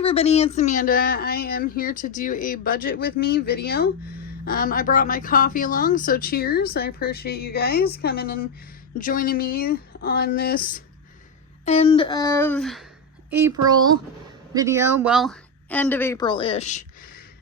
everybody, it's Amanda. I am here to do a budget with me video. I brought my coffee along, so cheers. I appreciate you guys coming and joining me on this end of April video. Well, end of April-ish.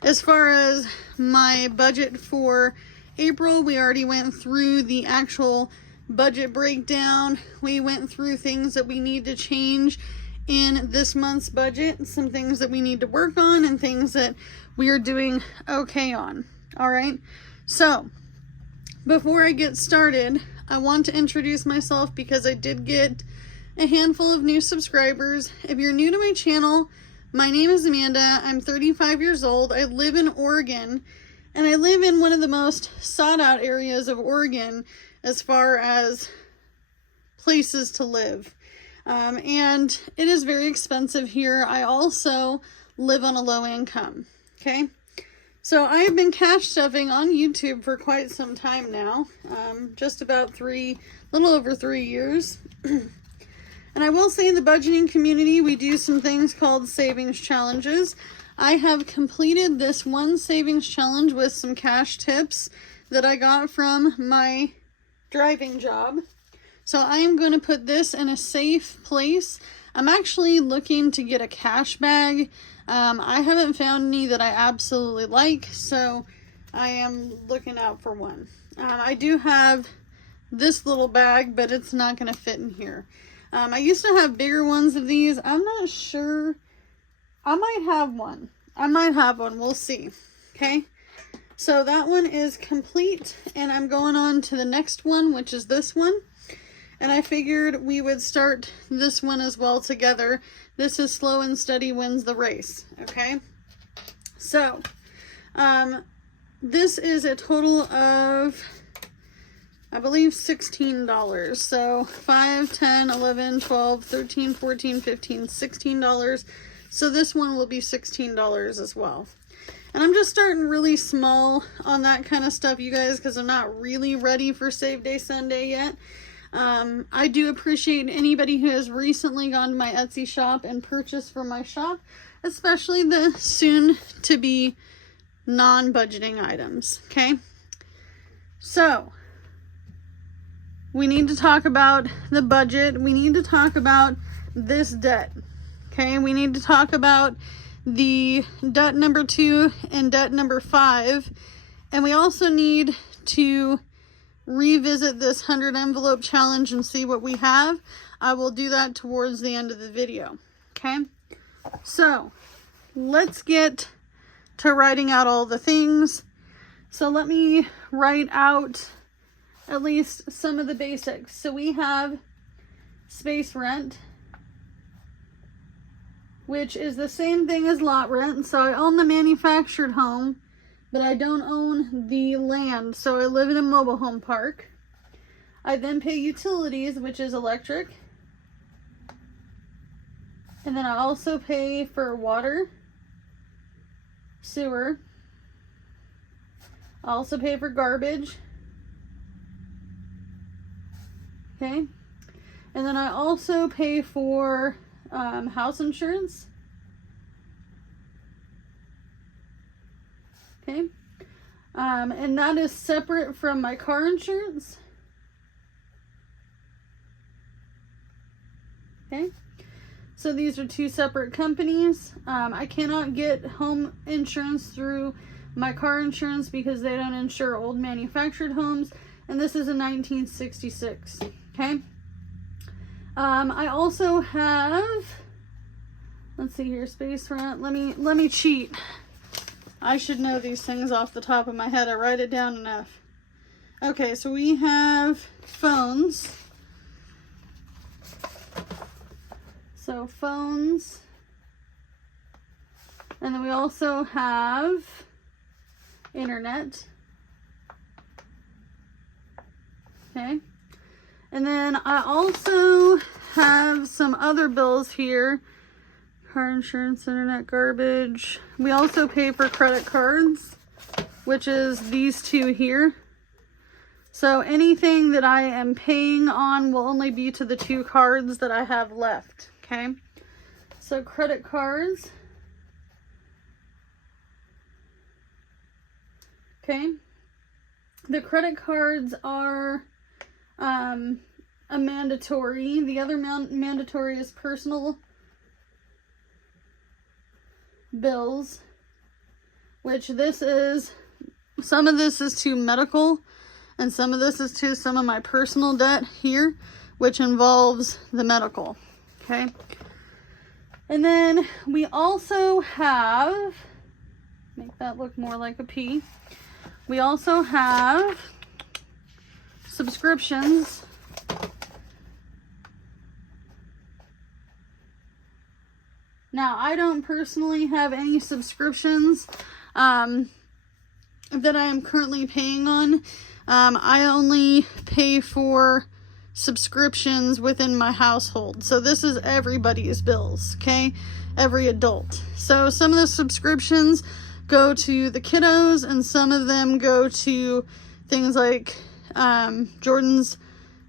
As far as my budget for April, we already went through the actual budget breakdown. We went through things that we need to change in this month's budget, some things that we need to work on, and things that we are doing okay on. All right, so before I get started, I want to introduce myself because I did get a handful of new subscribers. If you're new to my channel, my name is Amanda. I'm 35 years old. I live in Oregon, and I live in one of the most sought out areas of Oregon as far as places to live. And it is very expensive here. I also live on a low income, okay? So I've been cash stuffing on YouTube for quite some time now, just about little over 3 years. And I will say in the budgeting community, we do some things called savings challenges. I have completed this one savings challenge with some cash tips that I got from my driving job. So I am going to put this in a safe place. I'm actually looking to get a cash bag. I haven't found any that I absolutely like, so I am looking out for one. I do have this little bag, but it's not going to fit in here. I used to have bigger ones of these. I'm not sure. I might have one. We'll see. Okay. So that one is complete, and I'm going on to the next one, which is this one. And I figured we would start this one as well together. This is slow and steady wins the race, okay? So, this is a total of, I believe, $16. So, 5, 10, 11, 12, 13, 14, 15, $16. So this one will be $16 as well. And I'm just starting really small on that kind of stuff, you guys, because I'm not really ready for Save Day Sunday yet. I do appreciate anybody who has recently gone to my Etsy shop and purchased from my shop, especially the soon-to-be non-budgeting items, okay? So, we need to talk about the budget. We need to talk about this debt, okay? We need to talk about the debt number 2 and debt number 5, and we also need to revisit this 100 envelope challenge and see what we have. I will do that towards the end of the video, okay? So let's get to writing out all the things. So let me write out at least some of the basics. So we have space rent, which is the same thing as lot rent. So I own the manufactured home, but I don't own the land, so I live in a mobile home park. I then pay utilities, which is electric. And then I also pay for water, sewer. I also pay for garbage. Okay. And then I also pay for house insurance. Okay, and that is separate from my car insurance. Okay, so these are two separate companies. I cannot get home insurance through my car insurance because they don't insure old manufactured homes, and this is a 1966. Okay, I also have, let's see here, space rent. Let me cheat. I should know these things off the top of my head. I write it down enough. Okay, so we have phones. So phones. And then we also have internet. Okay. And then I also have some other bills here. Car insurance, internet, garbage. We also pay for credit cards, which is these two here. So anything that I am paying on will only be to the 2 cards that I have left, okay? So credit cards. Okay. The credit cards are a mandatory. The other mandatory is personal bills, which this is, some of this is to medical and some of this is to some of my personal debt here, which involves the medical. Okay. And then we also have, make that look more like a P. We also have subscriptions. Now, I don't personally have any subscriptions that I am currently paying on. I only pay for subscriptions within my household. So this is everybody's bills, okay? Every adult. So some of the subscriptions go to the kiddos and some of them go to things like Jordan's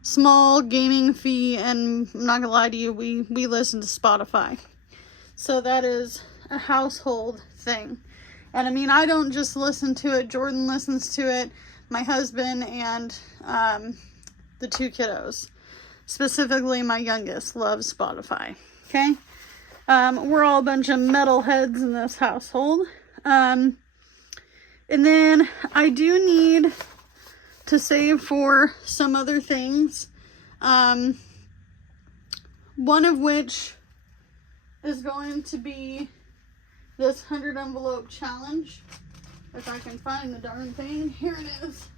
small gaming fee, and I'm not gonna lie to you, we listen to Spotify. So that is a household thing. And I mean, I don't just listen to it, Jordan listens to it, my husband, and the two kiddos. Specifically, my youngest loves Spotify. Okay? We're all a bunch of metalheads in this household. And then I do need to save for some other things. One of which is going to be this 100 envelope challenge. If I can find the darn thing. Here it is.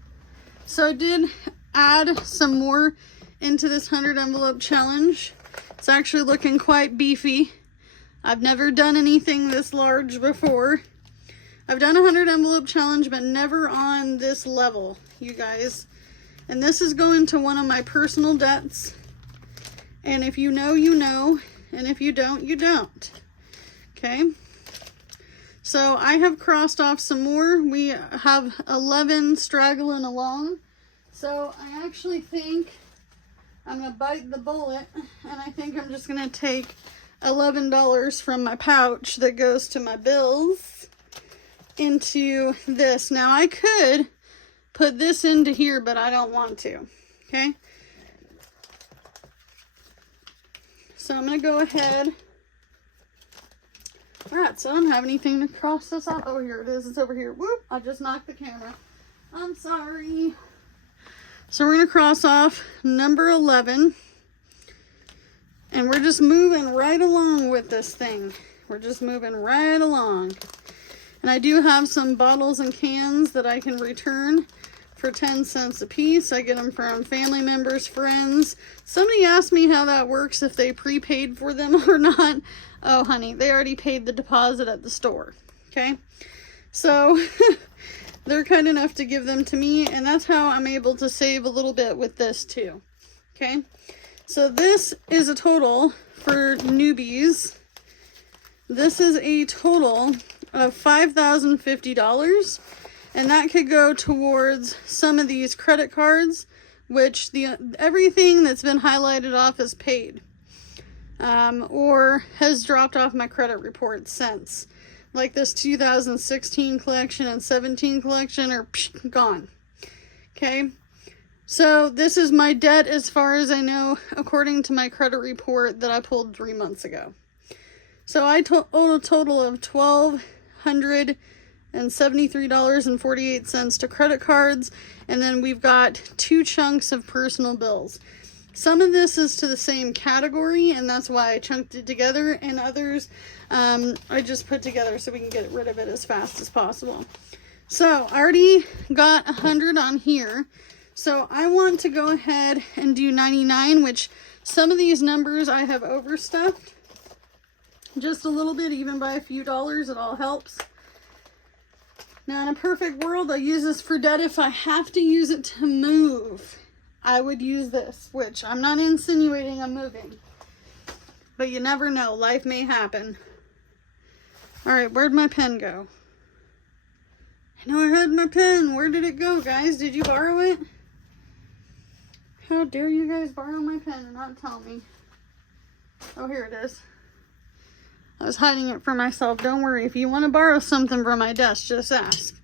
So I did add some more into this 100 envelope challenge. It's actually looking quite beefy. I've never done anything this large before. I've done a 100 envelope challenge, but never on this level, you guys. And this is going to one of my personal debts. And if you know, you know. And if you don't, you don't. Okay. So I have crossed off some more. We have 11 straggling along. So I actually think I'm going to bite the bullet. And I think I'm just going to take $11 from my pouch that goes to my bills into this. Now I could put this into here, but I don't want to. Okay. So I'm going to go ahead. Alright, so I don't have anything to cross this off. Oh, here it is. It's over here. Whoop! I just knocked the camera. I'm sorry. So we're going to cross off number 11. And we're just moving right along with this thing. We're just moving right along. And I do have some bottles and cans that I can return for 10 cents a piece. I get them from family members, friends. Somebody asked me how that works, if they prepaid for them or not. Oh, honey, they already paid the deposit at the store. Okay? So, they're kind enough to give them to me, and that's how I'm able to save a little bit with this too. Okay? So this is a total for newbies. This is a total of $5,050. And that could go towards some of these credit cards, which everything that's been highlighted off is paid. Or has dropped off my credit report since. Like this 2016 collection and 17 collection are gone. Okay. So this is my debt as far as I know, according to my credit report that I pulled 3 months ago. So I owe a total of $1,273.48 to credit cards, and then we've got 2 chunks of personal bills. Some of this is to the same category, and that's why I chunked it together, and others I just put together so we can get rid of it as fast as possible. So I already got 100 on here, so I want to go ahead and do 99, which some of these numbers I have overstuffed just a little bit, even by a few dollars. It all helps. Now, in a perfect world, I use this for debt. If I have to use it to move, I would use this, which I'm not insinuating I'm moving. But you never know. Life may happen. Alright, where'd my pen go? I know I had my pen. Where did it go, guys? Did you borrow it? How dare you guys borrow my pen and not tell me? Oh, here it is. I was hiding it for myself. Don't worry. If you want to borrow something from my desk, just ask.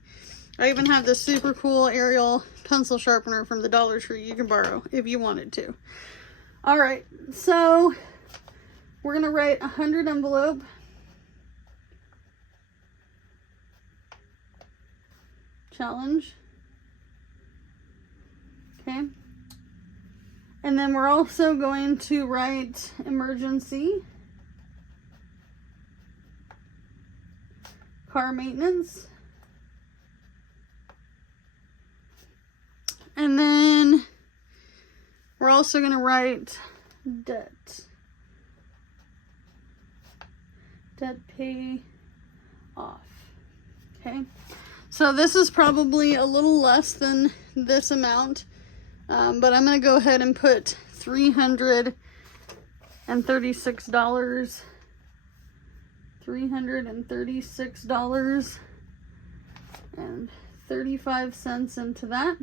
I even have this super cool Arial pencil sharpener from the Dollar Tree you can borrow if you wanted to. All right, so we're gonna write 100 envelope. Challenge. Okay. And then we're also going to write emergency. Car maintenance. And then we're also going to write debt. Debt pay off. Okay. So this is probably a little less than this amount, but I'm going to go ahead and put $336. $336.35 into that.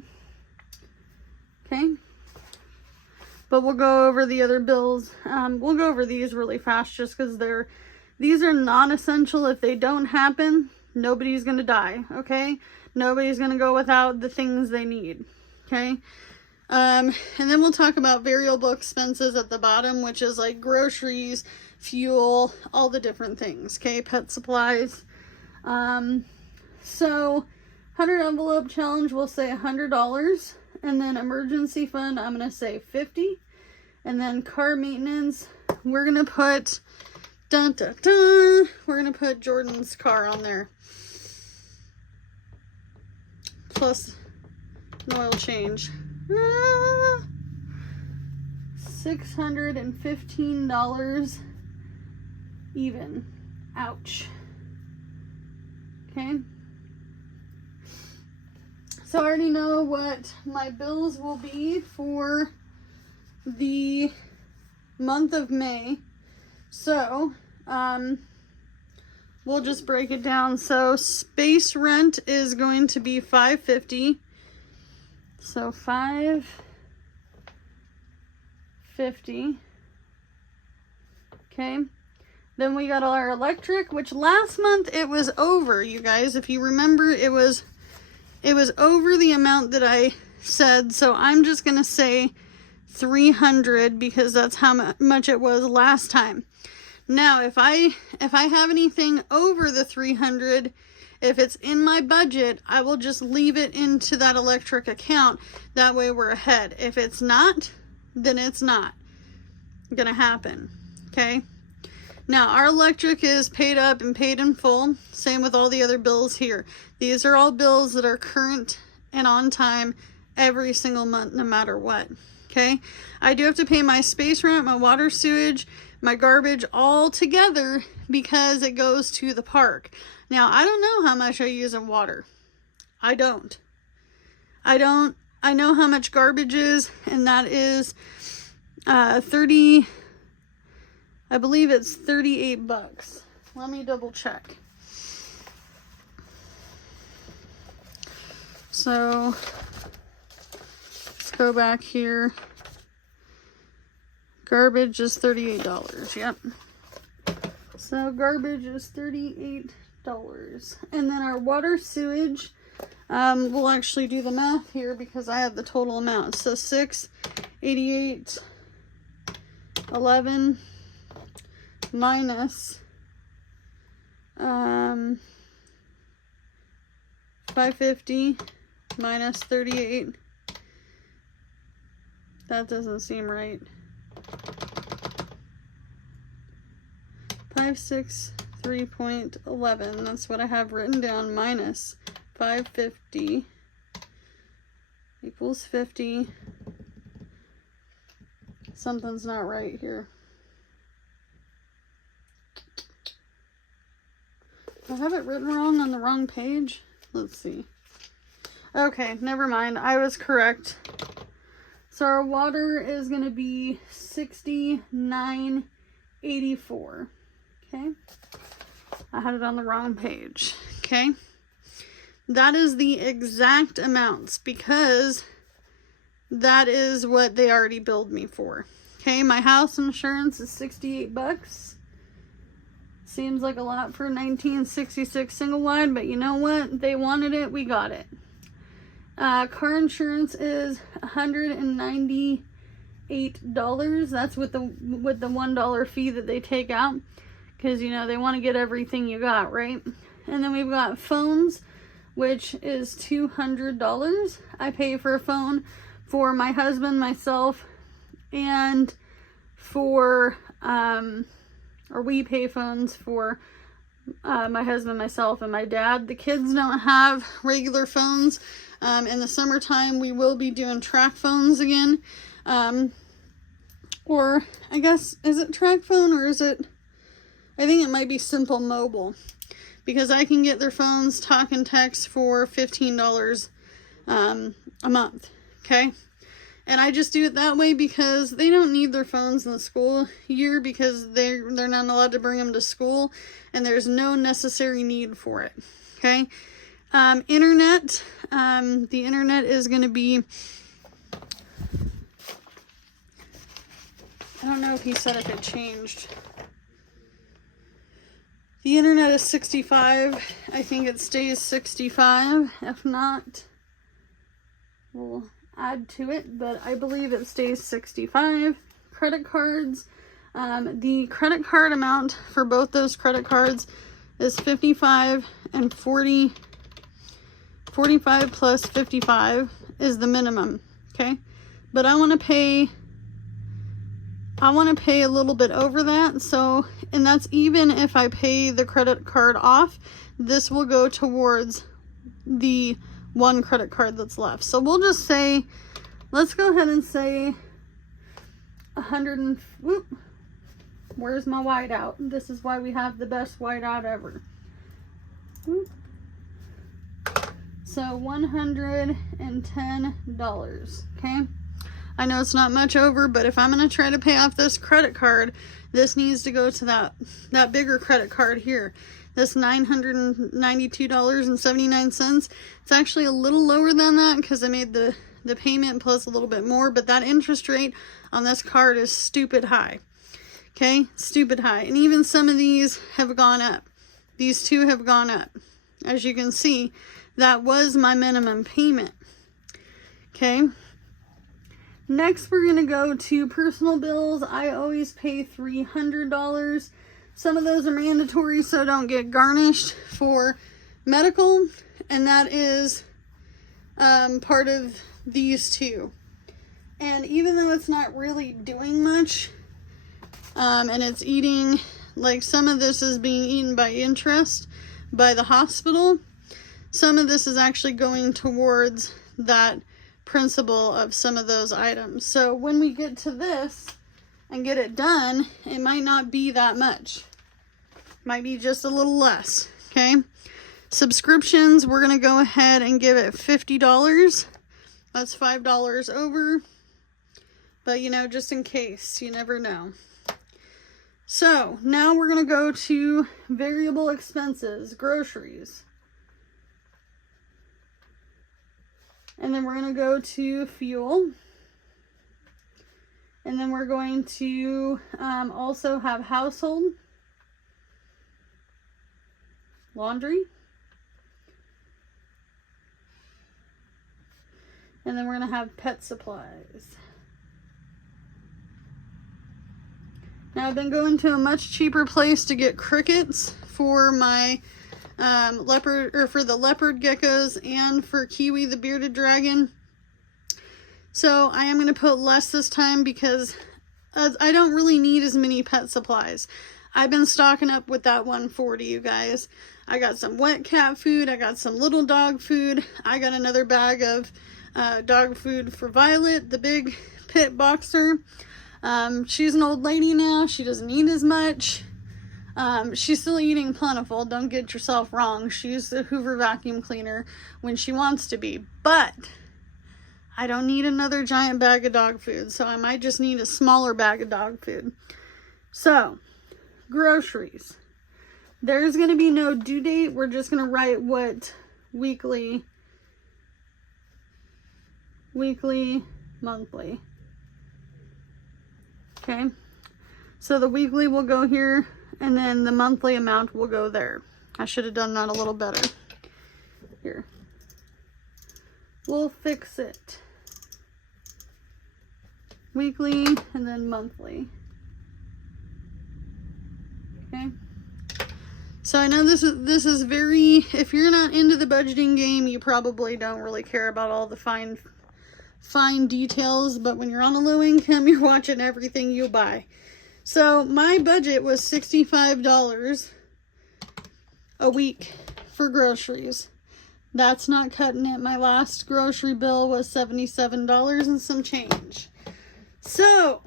Okay. But we'll go over the other bills. We'll go over these really fast just because these are non-essential. If they don't happen, nobody's going to die, okay? Nobody's going to go without the things they need, okay? And then we'll talk about variable expenses at the bottom, which is like groceries, fuel, all the different things, okay? Pet supplies. So 100 envelope challenge, we'll say $100. And then emergency fund, I'm going to say $50. And then car maintenance, we're going to put, dun, dun, dun, we're going to put Jordan's car on there. Plus an oil change. $615 even. Ouch. Okay. So I already know what my bills will be for the month of May. So, we'll just break it down. So space rent is going to be $550. So $550. Okay. Then we got our electric, which last month it was over, you guys. If you remember, it was over the amount that I said. So I'm just going to say $300 because that's how much it was last time. Now, if I have anything over the $300, if it's in my budget, I will just leave it into that electric account. That way we're ahead. If it's not, then it's not gonna happen. Okay. Now, our electric is paid up and paid in full. Same with all the other bills here. These are all bills that are current and on time every single month, no matter what. Okay. I do have to pay my space rent, my water, sewage, my garbage all together because it goes to the park. Now, I don't know how much I use in water. I don't. I know how much garbage is, and that is 30, I believe it's $38. Let me double check. So, let's go back here. Garbage is $38. Yep. So garbage is $38. And then our water, sewage, we'll actually do the math here because I have the total amount. So 688.11 minus 550 minus 38. That doesn't seem right. 563.11. That's what I have written down. Minus 550 equals 50. Something's not right here. I have it written wrong on the wrong page. Let's see. Okay, never mind. I was correct. So our water is going to be $69.84. Okay. I had it on the wrong page. Okay. That is the exact amounts because that is what they already billed me for. Okay. My house insurance is $68. Seems like a lot for 1966 single wide, but you know what? They wanted it, we got it. Car insurance is $198. That's with the $1 fee that they take out, because you know they want to get everything you got, right? And then we've got phones, which is $200. I pay for a phone for my husband, myself, and for or we pay phones for my husband, myself, and my dad. The kids don't have regular phones. In the summertime, we will be doing track phones again. Or I guess, is it track phone or is it, I think it might be Simple Mobile, because I can get their phones, talk and text for $15 a month. Okay. And I just do it that way because they don't need their phones in the school year, because they're not allowed to bring them to school, and there's no necessary need for it. Okay. Internet. The internet is going to be, I don't know if he said if it changed. The internet is $65. I think it stays $65. If not, we'll add to it, but I believe it stays $65. Credit cards. The credit card amount for both those credit cards is $55 and $40. 45 plus 55 is the minimum. Okay, but I want to pay a little bit over that. So, and that's even if I pay the credit card off, this will go towards the one credit card that's left. So we'll just say, let's go ahead and say 100 and, whoop, where's my whiteout? This is why we have the best whiteout ever. Whoop. So $110, okay? I know it's not much over, but if I'm going to try to pay off this credit card, this needs to go to that bigger credit card here. This $992.79. It's actually a little lower than that because I made the payment plus a little bit more, but that interest rate on this card is stupid high. Okay, stupid high. And even some of these have gone up. These two have gone up. As you can see, that was my minimum payment. Okay. Next, we're going to go to personal bills. I always pay $300. Some of those are mandatory, so don't get garnished for medical. And that is part of these two. And even though it's not really doing much, and it's eating, like some of this is being eaten by interest by the hospital, some of this is actually going towards that principal of some of those items. So when we get to this and get it done, it might not be that much. Might be just a little less, okay? Subscriptions, we're going to go ahead and give it $50. That's $5 over. But, you know, just in case, you never know. So now we're going to go to variable expenses, groceries. And then we're going to go to fuel. And then we're going to also have household, laundry. And then we're going to have pet supplies. Now I've been going to a much cheaper place to get crickets for my for the leopard geckos and for Kiwi the bearded dragon. So I am going to put less this time because I don't really need as many pet supplies. I've been stocking up with that $140, you guys. I got some wet cat food. I got some little dog food. I got another bag of dog food for Violet, the big pit boxer. She's an old lady now. She doesn't eat as much. She's still eating plentiful. Don't get yourself wrong. She's the Hoover vacuum cleaner when she wants to be. But I don't need another giant bag of dog food. So I might just need a smaller bag of dog food. So, groceries. There's going to be no due date. We're just going to write what weekly, monthly. Okay. So the weekly will go here. and then the monthly amount will go there. I should have done that a little better. Here. We'll fix it. Weekly and then monthly. Okay. So I know this is very, if you're not into the budgeting game, you probably don't really care about all the fine details, but when you're on a low income, you're watching everything you buy. So my budget was $65 a week for groceries. That's not cutting it. My last grocery bill was $77 and some change. So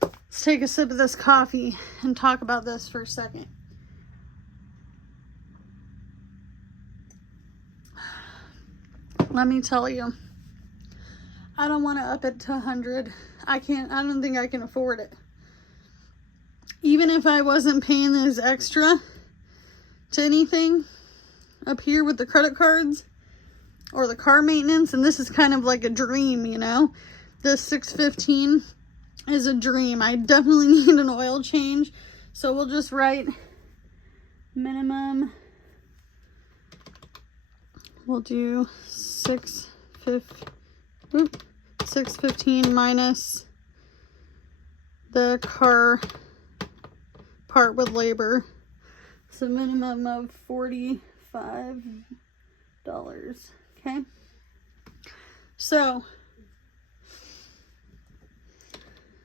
let's take a sip of this coffee and talk about this for a second. Let me tell you, I don't want to up it to 100. I don't think I can afford it. Even if I wasn't paying this extra to anything up here with the credit cards or the car maintenance, and this is kind of like a dream, you know, this $615 is a dream. I definitely need an oil change, so we'll just write minimum. We'll do $615 minus the car part with labor. So minimum of $45. Okay. So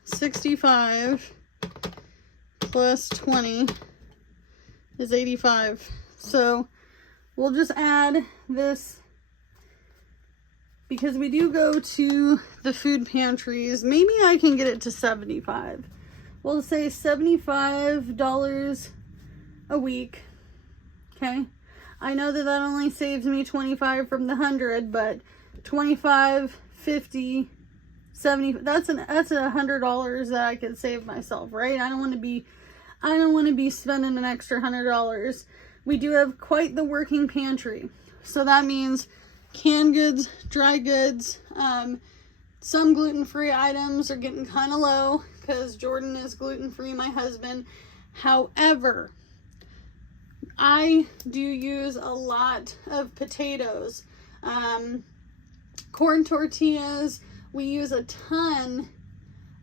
65 plus 20 is 85. So we'll just add this, because we do go to the food pantries. Maybe I can get it to 75. We'll say $75 a week. Okay. I know that only saves me 25 from the 100, but 25, 50, 70, that's $100 that I could save myself, right? I don't want to be spending an extra $100. We do have quite the working pantry. So that means canned goods, dry goods, some gluten-free items are getting kind of low because Jordan is gluten-free, my husband. However, I do use a lot of potatoes, corn tortillas. We use a ton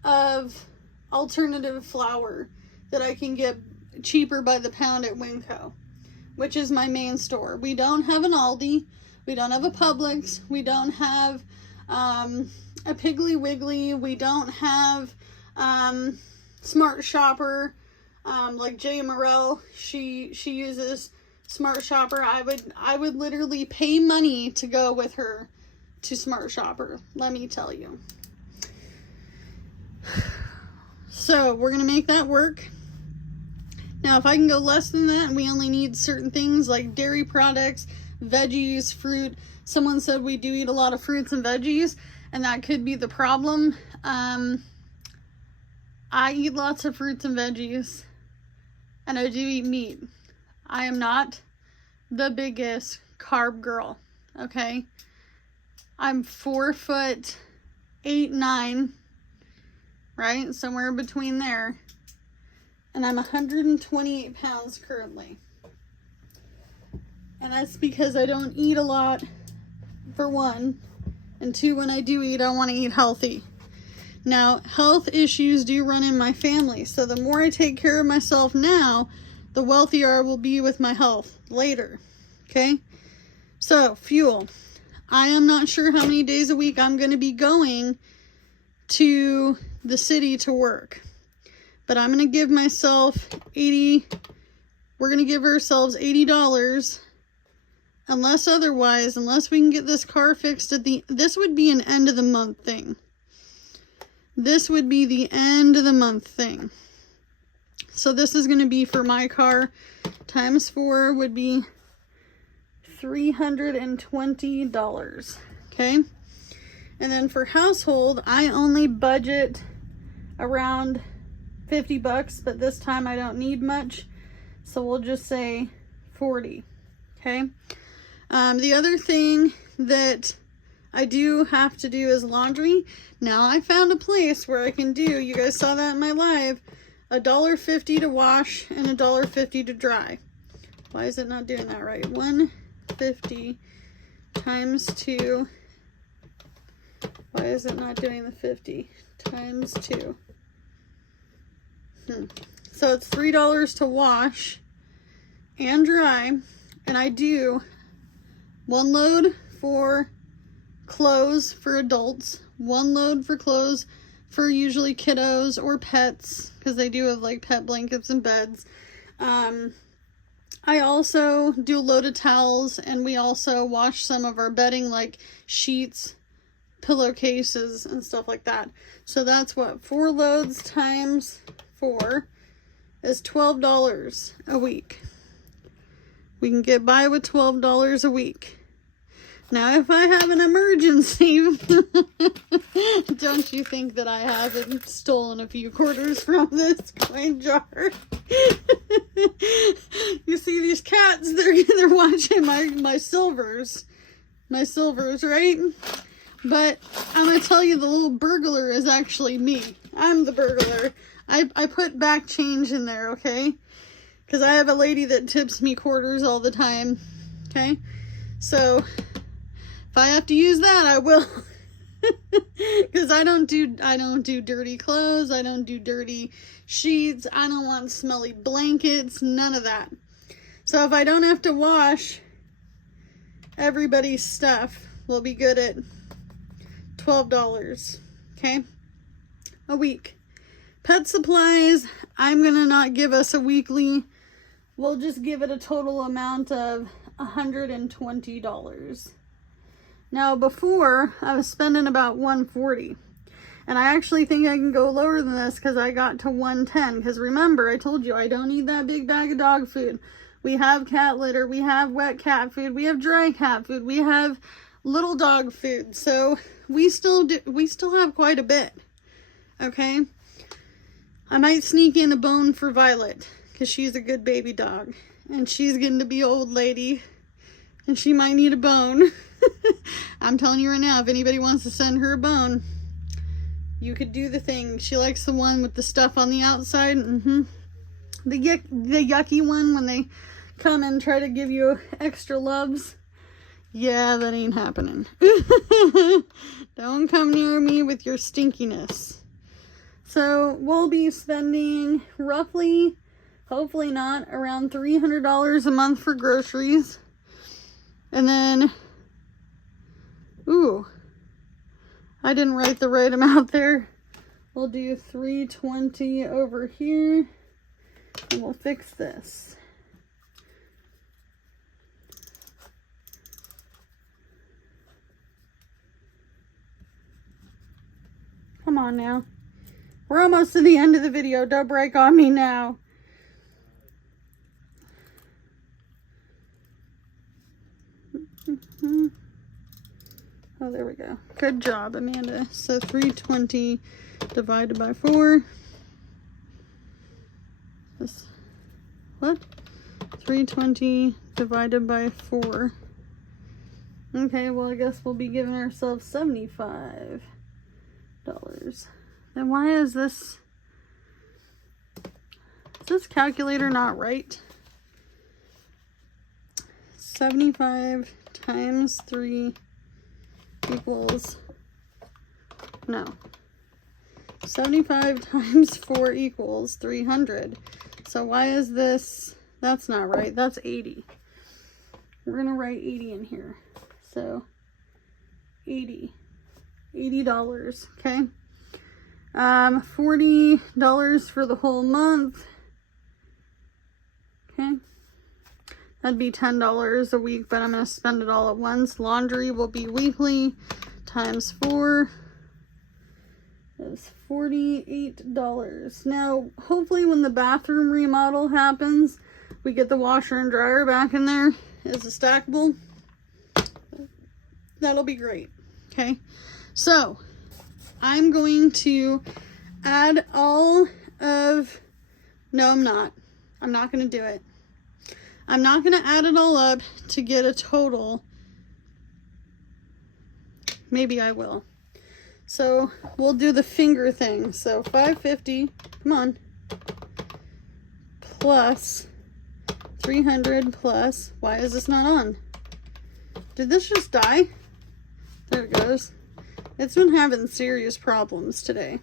of alternative flour that I can get cheaper by the pound at Winco, which is my main store. We don't have an Aldi. We don't have a Publix. We don't have a Piggly Wiggly. We don't have Smart Shopper. Like Jay Morrell, she uses Smart Shopper. I would literally pay money to go with her to Smart Shopper, let me tell you. So we're gonna make that work. Now if I can go less than that, and we only need certain things like dairy products, veggies, fruit. Someone said we do eat a lot of fruits and veggies, and that could be the problem. I eat lots of fruits and veggies, and I do eat meat. I am not the biggest carb girl, okay? I'm 4'8", 9", right? Somewhere between there. And I'm 128 pounds currently. And that's because I don't eat a lot, for one. And two, when I do eat, I want to eat healthy. Now, health issues do run in my family. So the more I take care of myself now, the wealthier I will be with my health later. Okay? So, fuel. I am not sure how many days a week I'm going to be going to the city to work. But I'm going to give myself we're going to give ourselves $80. Unless we can get this car fixed this would be an end of the month thing. This would be the end of the month thing. So this is going to be for my car. Times 4 would be $320. Okay. And then for household, I only budget around $50, but this time I don't need much. So we'll just say 40. Okay. The other thing that I do have to do is laundry. Now I found a place where I can do, you guys saw that in my live, $1.50 to wash and $1.50 to dry. Why is it not doing that right? 150 times 2. Why is it not doing the 50 times 2? So it's $3 to wash and dry, and I do 1 load for clothes for adults, 1 load for clothes for usually kiddos or pets, because they do have like pet blankets and beds. I also do a load of towels, and we also wash some of our bedding, like sheets, pillowcases, and stuff like that. So that's what 4 loads times 4 is $12 a week. We can get by with $12 a week. Now, if I have an emergency, don't you think that I haven't stolen a few quarters from this coin jar? You see these cats, they're watching my silvers. My silvers, right? But I'm going to tell you, the little burglar is actually me. I'm the burglar. I put back change in there, okay? Because I have a lady that tips me quarters all the time, okay? So if I have to use that, I will. Because I don't do dirty clothes. I don't do dirty sheets. I don't want smelly blankets. None of that. So if I don't have to wash everybody's stuff, we'll be good at $12, okay? A week. Pet supplies, I'm gonna not give us a weekly. We'll just give it a total amount of $120. Now, before, I was spending about $140. And I actually think I can go lower than this because I got to $110. Because remember, I told you I don't need that big bag of dog food. We have cat litter, we have wet cat food, we have dry cat food, we have little dog food. So we still have quite a bit. Okay? I might sneak in a bone for Violet because she's a good baby dog. And she's getting to be an old lady. And she might need a bone. I'm telling you right now, if anybody wants to send her a bone, you could do the thing. She likes the one with the stuff on the outside. The yucky one when they come and try to give you extra loves. Yeah, that ain't happening. Don't come near me with your stinkiness. So we'll be spending roughly, hopefully not, around $300 a month for groceries. And then, ooh, I didn't write the right amount there. We'll do $320 over here, and we'll fix this. Come on now. We're almost to the end of the video. Don't break on me now. Oh, there we go. Good job, Amanda. So 320 divided by 4. This, what? 320 divided by 4. Okay, well, I guess we'll be giving ourselves $75. Then why is this calculator not right? 75 times 3 equals, no, 75 times 4 equals 300. So why is this, that's not right, that's 80. We're gonna write 80 in here. So $80, okay? $40 for the whole month. Okay. That'd be $10 a week, but I'm going to spend it all at once. Laundry will be weekly times 4 is $48. Now, hopefully when the bathroom remodel happens, we get the washer and dryer back in there as a stackable. That'll be great. Okay. So, I'm going to add all of, no, I'm not. I'm not going to do it. I'm not going to add it all up to get a total. Maybe I will. So we'll do the finger thing. So 550, come on. plus 300 plus, why is this not on? Did this just die? There it goes. It's been having serious problems today.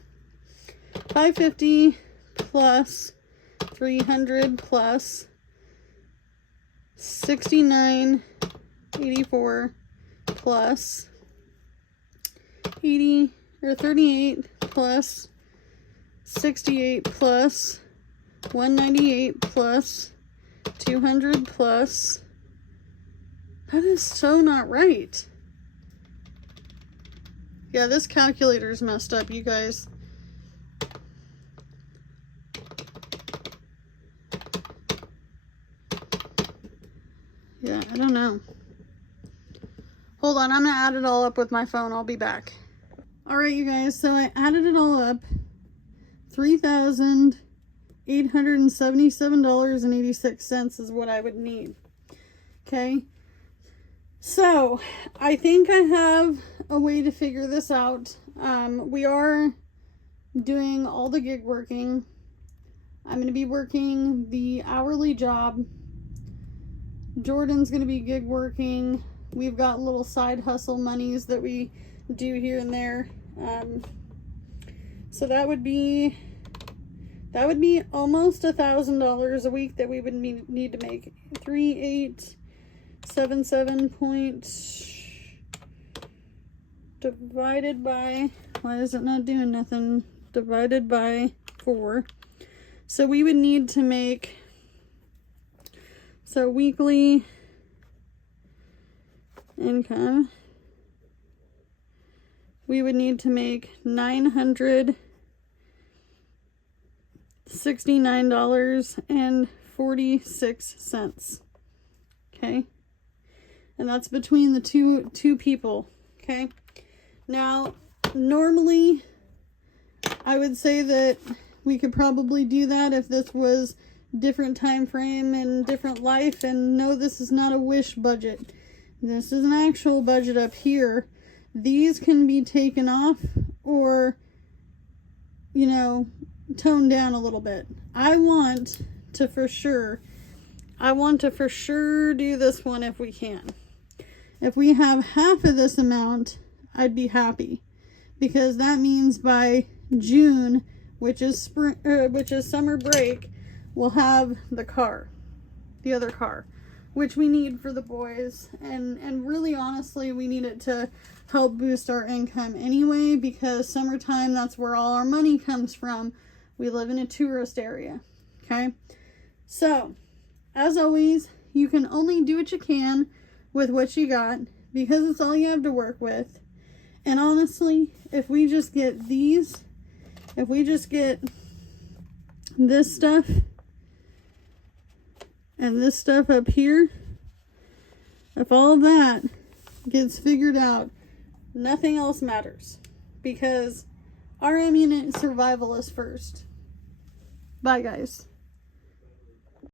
550 plus 300 plus 69.84 plus 80 or 38 plus 68 plus 198 plus 200 plus. That is so not right. Yeah, this calculator's messed up, you guys. Yeah, I don't know. Hold on, I'm gonna add it all up with my phone. I'll be back. Alright, you guys, so I added it all up. $3,877.86 is what I would need. Okay? So, I think I have a way to figure this out. We are doing all the gig working. I'm going to be working the hourly job. Jordan's going to be gig working. We've got little side hustle monies that we do here and there. So that would be almost $1,000 a week that we would need to make. 3877 divided by, why is it not doing nothing? Divided by 4. So we would need to make, so weekly income, we would need to make $969.46. Okay, and that's between the two people. Okay, now normally I would say that we could probably do that if this was different time frame and different life. And no, this is not a wish budget. This is an actual budget up here. These can be taken off or, you know, toned down a little bit. I want to for sure do this one if we can. If we have half of this amount, I'd be happy, because that means by June, which is summer break, we'll have the other car, which we need for the boys, and really honestly we need it to help boost our income anyway, because summertime, that's where all our money comes from. We live in a tourist area. Okay, so as always, you can only do what you can with what you got, because it's all you have to work with. And honestly, if we just get these, if we just get this stuff and this stuff up here, if all of that gets figured out, nothing else matters, because our imminent survival is first. Bye, guys.